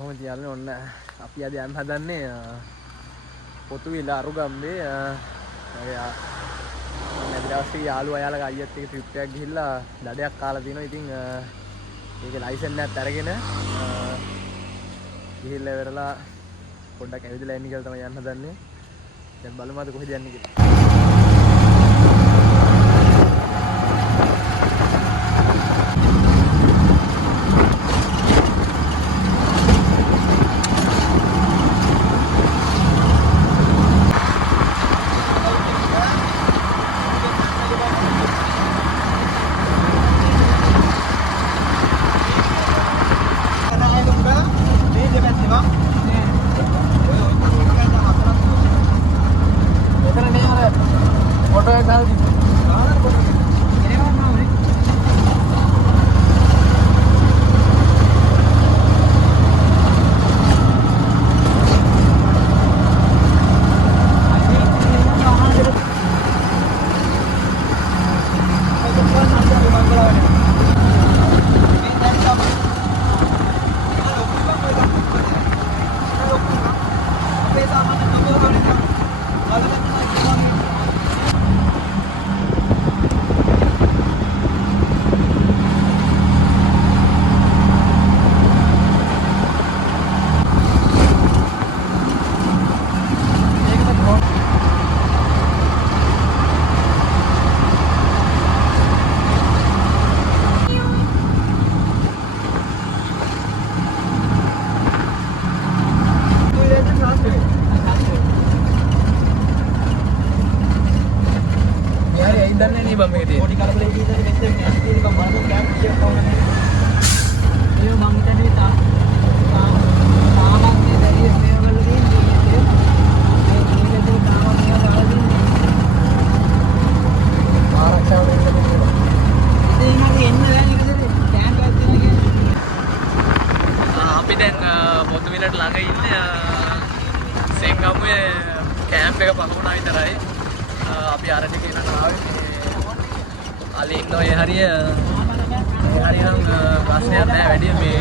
කොහොමද යන්නේ ඔන්න අපි අද යන්න හදන්නේ පොතුවිල අරුගම්බේ නැති දවසේ යාළුවා අයාලා අයියත් එක්ක ට්‍රිප් එකක් ගිහිල්ලා දඩයක් කාලා තිනවා. ඉතින් ඒකේ ලයිසන් එකත් අරගෙන ගිහිල්ලා ඉවරලා පොඩ්ඩක් ඇවිදලා එන්න කියලා තමයි යන්න හදන්නේ. දැන් බලමු අද කොහෙද යන්නේ කියලා. පොතුවිලට ළඟ ඉන්නේ සෙන්ගමුවේ කැම්ප් එක පහුණා විතරයි. අපි අරටි කියනට ආවේ අලි ඉන්නෝ ඒ හරිය නම් ප්‍රශ්නයක් නැහැ වැඩි මේ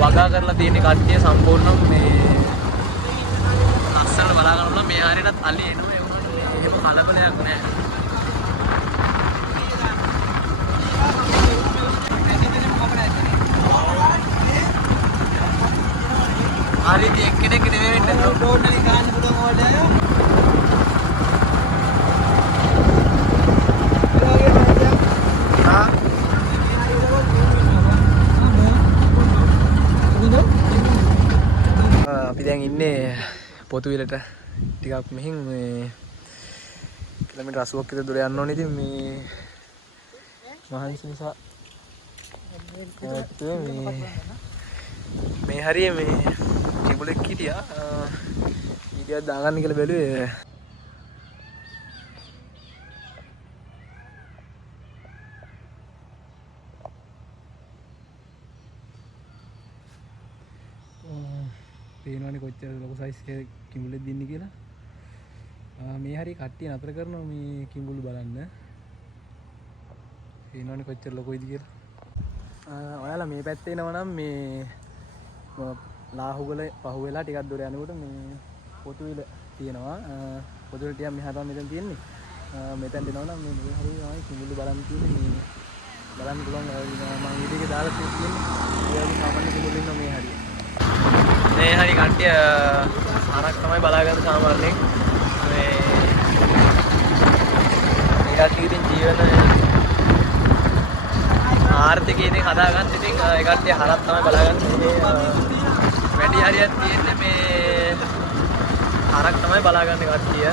වගා කරලා තියෙන කට්ටිය සම්පූර්ණම මේ ලස්සනට බලා ගන්න පුළුවන්. මේ හරියටත් අලි එනවා ඒ වුණාට එහෙම කලබලයක් නැහැ. හරි ඉතින් එක්කෙනෙක් නෙමෙයි වෙන්නේ ඩෝඩ් එකේ ගන්න පුළුවන් ඕඩර්. අපි දැන් ඉන්නේ පොතුවිලට ටිකක් මෙහින් මේ කිලෝමීටර් 80ක් විතර දුර යන්න ඕනේ. ඉතින් මේ මහන්සි නිසා මේ හරිය මේ කිඹුලෙක් හිටියා ඊටියක් දාගන්න කියලා බැලුවේ. පේනවනේ කොච්චර ලොකු සයිස් එකක කිඹුලෙක් දින්නේ කියලා. මේ හරිය කට්ටිය නතර කරනවා මේ කිඹුලු බලන්න. පේනවනේ කොච්චර ලොකුයිද කියලා. ඔයාලා මේ පැත්තේ එනවා නම් මේ ලාහුගල පහුවෙලා ටිකක් දුර යනකොට මේ පොතුවිල තියෙනවා. පොතුවිල ටිකක් මෙහා තමයි මෙතන තියෙන්නේ. මෙතෙන් එනවා නම් මේ හරිය තමයි කිඹුලු බලන්න තියෙන්නේ. මේ බලන්න පුළුවන් මම වීඩියෝ එකේ දාලා තියෙන්නේ. ඒ වගේ සාමාන්‍ය කිඹුලු ඉන්නවා මේ හරිය. මේ හරි කට්ටිය හරක් තමයි බලාගන්න සාමාන්‍යයෙන්. මේ ඒකට ඉතින් ජීවන ආර්ථිකය ඉතින් හදාගන්න ඉතින් ඒ කට්ටිය හරක් තමයි බලාගන්නේ. වැඩි හරියක් තියෙන්නේ මේ හරක් තමයි බලාගන්නේ කට්ටිය.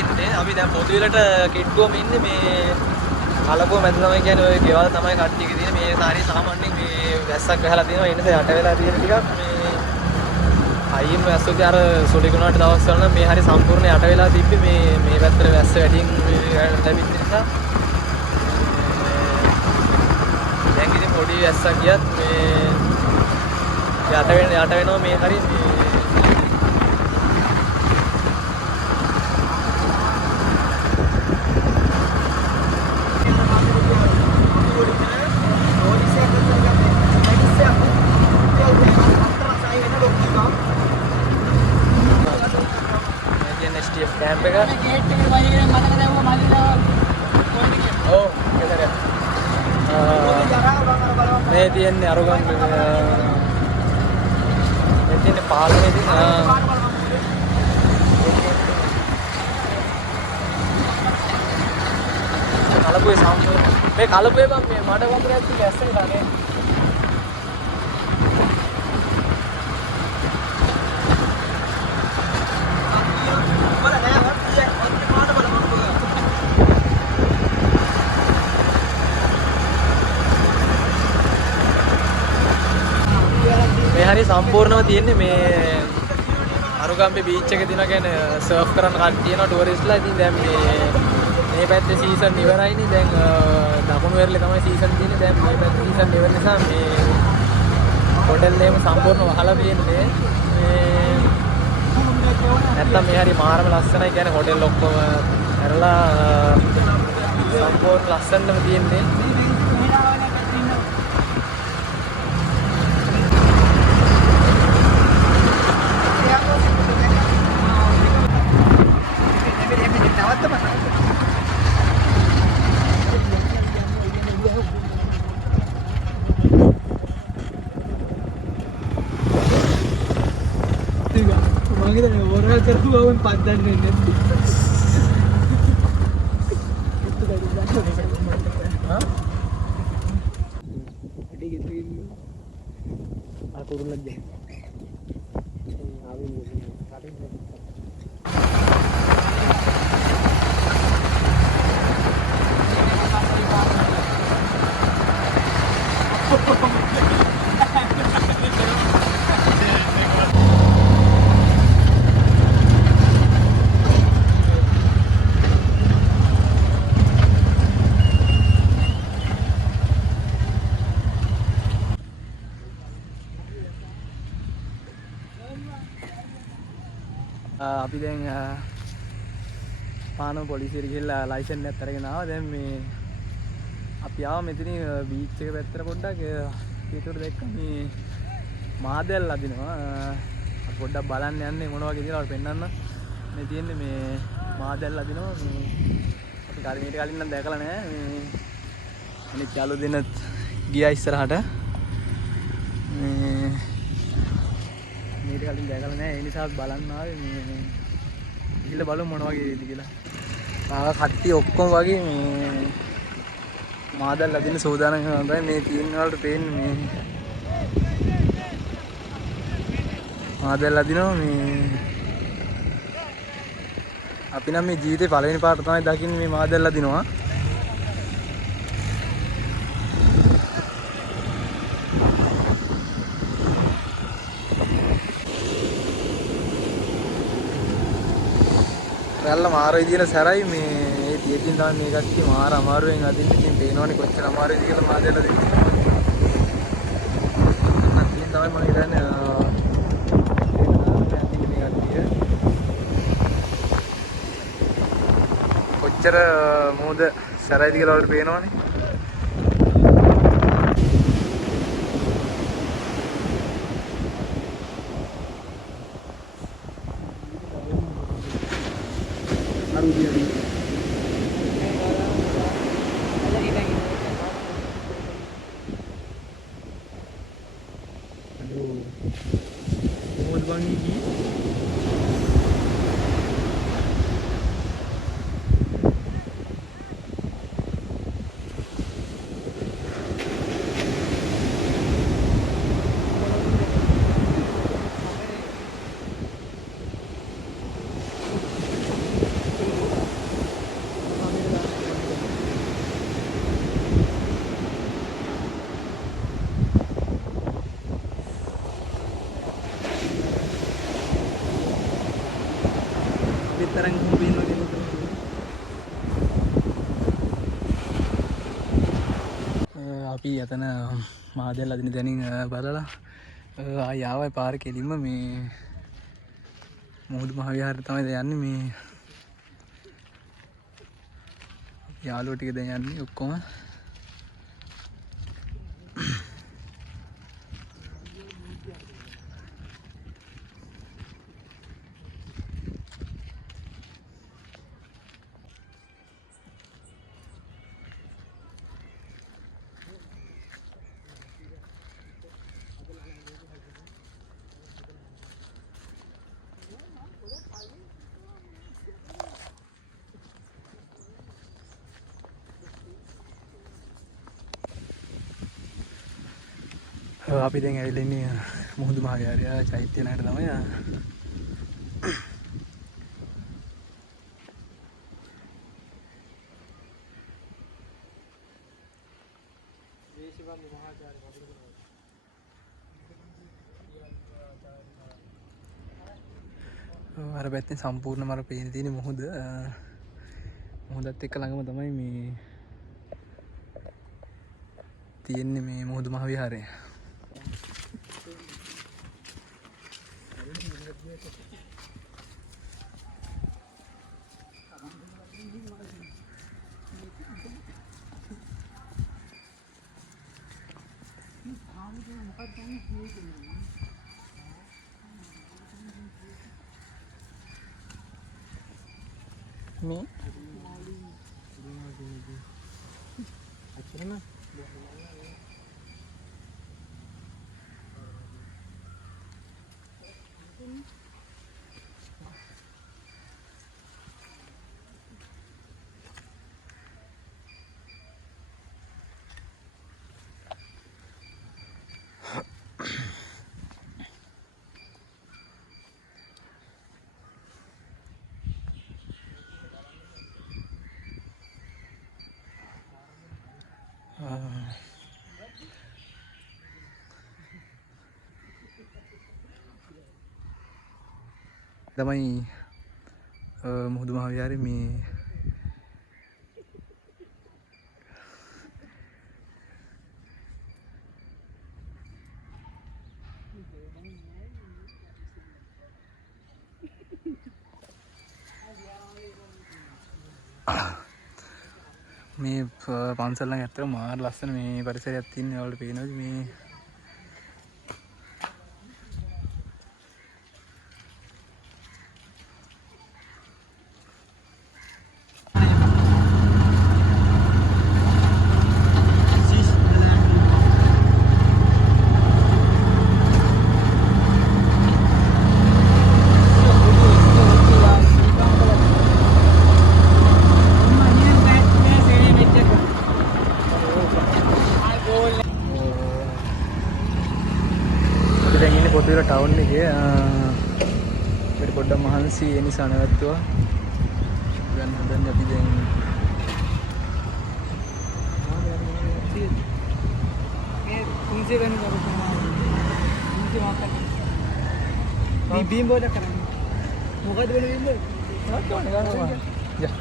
ඉන්නේ අපි දැන් පොතුවිලට කිට්ටුවම ඉන්නේ මේ කලපුව මැද තමයි කියන්නේ ඔය ගෙවල් තමයි කට්ටියක තියෙන මේ සාරිය සාමාන්‍යයෙන් මේ වැස්සක් ගහලා තියෙනවා. ඒ නිසා යට වෙලා තියෙන ටිකක් මේ අයියම වැස්සෝගේ අර සුළි ගුණාට දවස් වල නම් මේ හරිය සම්පූර්ණ යට වෙලා තිබ්බේ මේ පැත්තට වැස්ස වැඩියෙන් ලැබෙච්ච නිසා දැන් ඉතින් පොඩි වැස්සක් ගියත් මේ යට වෙනවා මේ හරිය මේ එක. ගේට් එකට වයින් මතක දැවුවා මල්ලිලා. ඔව් ගෙදර. මේ තියෙන්නේ අරුගම් මේ තියෙන්නේ පාලනේදී කලපුවේ සම්පූර්ණ මේ කලපුවේ බම් මේ මඩ වතුරක් ටික ඇස්සෙන් ගානේ. මේ හරිය සම්පූර්ණව තියෙන්නේ මේ අරුගම්බේ බීච් එකේ දින කියන්නේ සර්ෆ් කරන්න කට්ටිය එනවා ටූරිස්ට්ලා. ඉතින් දැන් මේ පැත්තේ සීසන් ඉවරයිනේ. දැන් දකුණු වෙරළේ තමයි සීසන් තියෙන්නේ. දැන් මේ පැත්තේ සීසන් ඉවර නිසා මේ හොටෙල් එකම සම්පූර්ණව වහලා තියෙන්නේ. මේ නැත්තම් මේ හරිය මාරම ලස්සනයි. කියන්නේ හොටෙල් ඔක්කොම ඇරලා සම්පූර්ණ ලස්සනම තියෙන්නේ. අපි දැන් පානම පොලිසියට ගිහිල්ලා ලයිසන් එකත් අරගෙන ආවා. දැන් මේ අපි ආවා මෙතනින් බීච් එක පැත්තට පොඩ්ඩක්. ඒකට දැක්ක මේ මාදැල් අදිනවා. අපි පොඩ්ඩක් බලන්න යන්නේ මොන වගේ දේවල්ද පෙන්නන්න. මේ තියෙන්නේ මේ මාදැල් අදිනවා. මේ අපි කලින් නම් දැකලා නැහැ. මේ අනිත් යාළුවෝ දෙන්නත් ගියා ඉස්සරහට. මේ මේක කලින් දැකලා නැහැ. ඒ නිසා බලන්න ආවේ. මේ ගිහලා බලමු මොන වගේ දේද කියලා. කට්ටිය ඔක්කොම වගේ මේ මාදල් අදින්න සෝදානම් කරනවා. මේ තියෙන වලට පේන්නේ මේ මාදල් අදිනවා. මේ අපි නම් මේ ජීවිතේ පළවෙනි පාට තමයි දකින්නේ මේ මාදල් අදිනවා. රැල්ල මාර විදියට සැරයි. මේ ඒ තියෙද්දි තමයි මේ කට්ටිය මාර අමාරුවෙන් අදින්න. ඉතින් පේනවනේ කොච්චර අමාරුද කියලා මාදැල්ල දෙන්නේ. නැත්නම් තමයි මම හිතන්නේ මේ කට්ටිය කොච්චර මොහොත සැරයිද කියලා වලට පේනවනේ. අපි අතන මාදැල් අදින තැනින් බලලා ආය ආවයි පාර කෙලින්ම මේ මුහුදු මහ විහාරයට තමයි යන්නේ. මේ යාළුවෝ ටික දැන් යන්නේ ඔක්කොම. අපි දැන් ඇවිල්ලා ඉන්නේ මුහුදු මහ විහාරය චෛත්‍ය ළඟට තමයි. අර පැත්තෙන් සම්පූර්ණයෙන්ම අර පේන තියෙන මුහුද. මුහුදත් එක්ක ළඟම තමයි මේ තියෙන්නේ මේ මුහුදු මහ විහාරය. මේ තමයි මුහුදු මහ විහාරේ මේ මේ පන්සල් ළඟ ඇත්තටම මාර ලස්සන මේ පරිසරයක් තියෙනවා. ඔයාලට පේනවද මේ පොතුවිල ටවුන් එකේ අපිට පොඩ්ඩක් මහන්සි ඒ නිසා නැවතුවා. දැන් හදන්නේ අපි දැන් මේ බීම් බෝල කරන්නේ මොකද වෙන බීම් බෝල? යා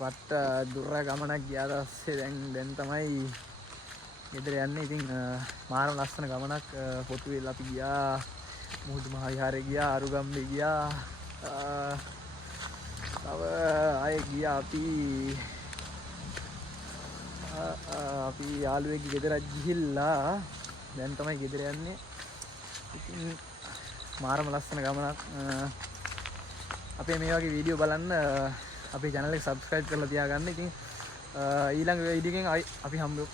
වට දුර ගමනක් ගියාට පස්සේ දැන් තමයි ගෙදර යන්නේ. ඉතින් මාරම ලස්සන ගමනක්. පොතුවිල් අපි ගියා, මුහුදු මහ විහාරේ ගියා, අරුගම්බේ ගියා, තව ආයේ ගියා අපි අපි යාළුවෙක්ගේ ගෙදරට ගිහිල්ලා දැන් තමයි ගෙදර යන්නේ. ඉතින් මාරම ලස්සන ගමනක්. අපේ මේ වගේ වීඩියෝ බලන්න අපේ channel එක subscribe කරලා තියාගන්න. ඉතින් ඊළඟ වීඩියෝ එකෙන් අපි හම්බෙමු.